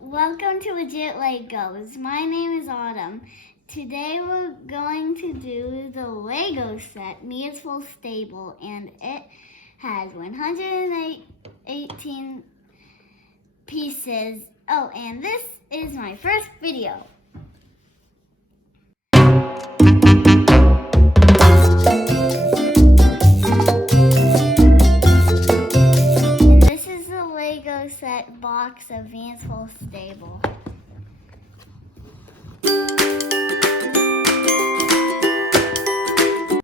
Welcome to Legit Legos. My name is Autumn. Today we're going to do the Lego set, Mia's Full Stable, and it has 118 pieces. Oh, and this is my first video. And this is the Lego set box of Mia's Full Stable.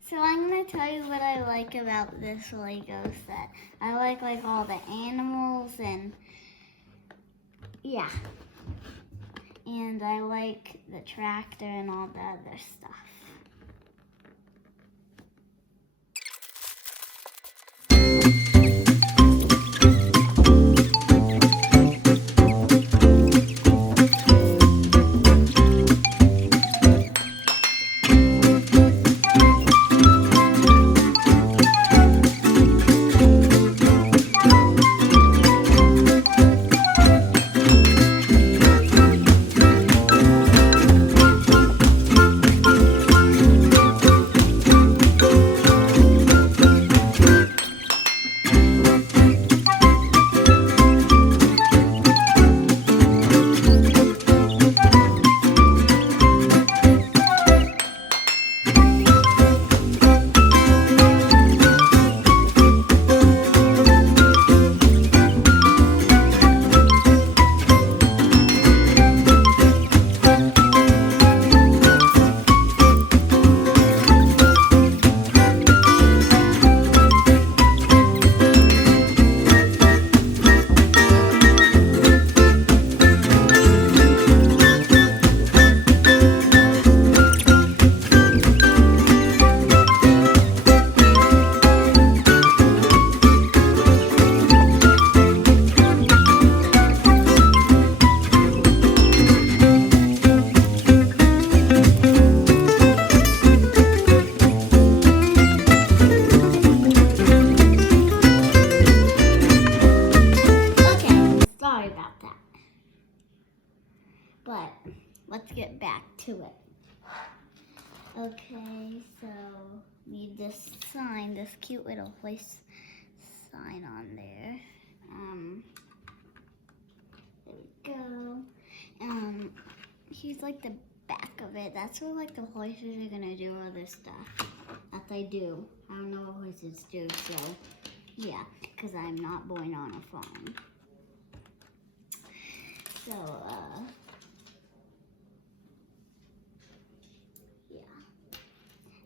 So I'm going to tell you what I like about this Lego set. I like all the animals and yeah. And I like the tractor and all the other stuff. But let's get back to it. Okay, so need this sign, this cute little place sign on there. There we go. Here's like the back of it. That's where like the horses are gonna do other stuff that they do. I don't know what horses do, so yeah, because I'm not born on a farm. So,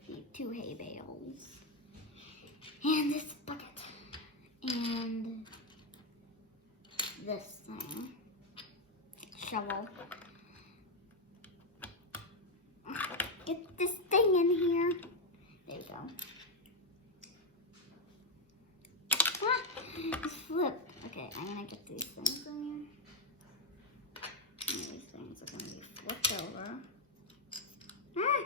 need 2 hay bales, and this bucket, and this thing, shovel. Get this thing in here. There you go. Ah, it's flipped. Okay, I'm gonna get these things in here. And these things are gonna be flipped over. Ah!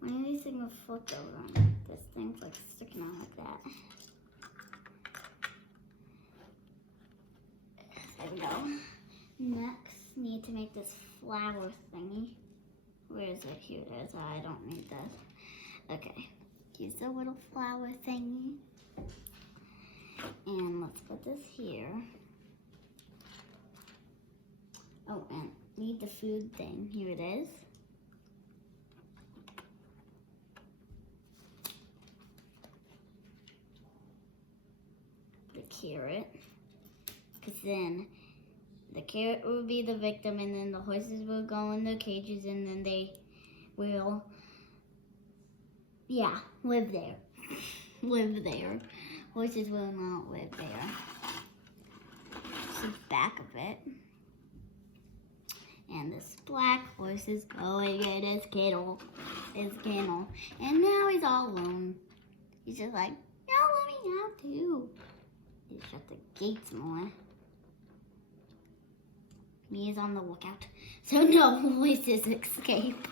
When these things are flipped over, this thing's like sticking out like that. There we go. Next, need to make this flower thingy. Where is it? Here it is. I don't need that. Okay. Use the little flower thingy. And let's put this here. Oh, and need the food thing. Here it is. The carrot. Because then the carrot will be the victim, and then the horses will go in the cages, and then they will, yeah, live there. Live there. Horses will not live there. This is the back of it. And this black horse is going in his kennel. And now he's all alone. He's just like, y'all let me out too. He shut the gates more. Mia's on the lookout, so no horses escape.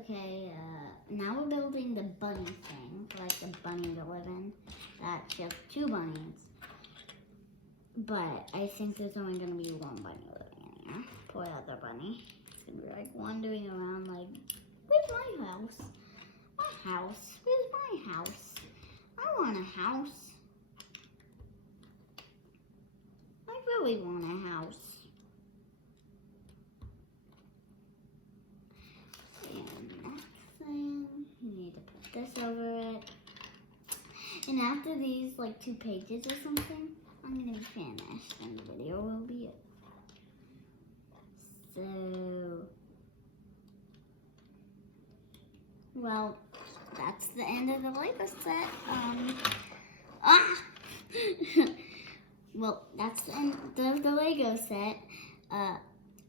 Okay, now we're building the bunny thing, like the bunny to live in. That's just 2 bunnies. But I think there's only gonna be 1 bunny living in here. Poor other bunny. It's gonna be like wandering around like, where's my house? My house? Where's my house? I want a house. I really want a house. And next thing, you need to put this over it. And after these like 2 pages or something, I'm gonna be finished and the video will be it. So, well, that's the end of the Lego set. Well, that's the end of the Lego set.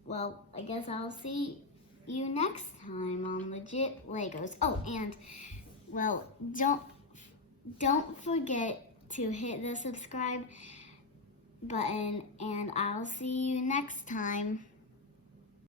Well, I guess I'll see you next time on Legit Legos. Oh, and, well, don't forget to hit the subscribe button, and I'll see you next time.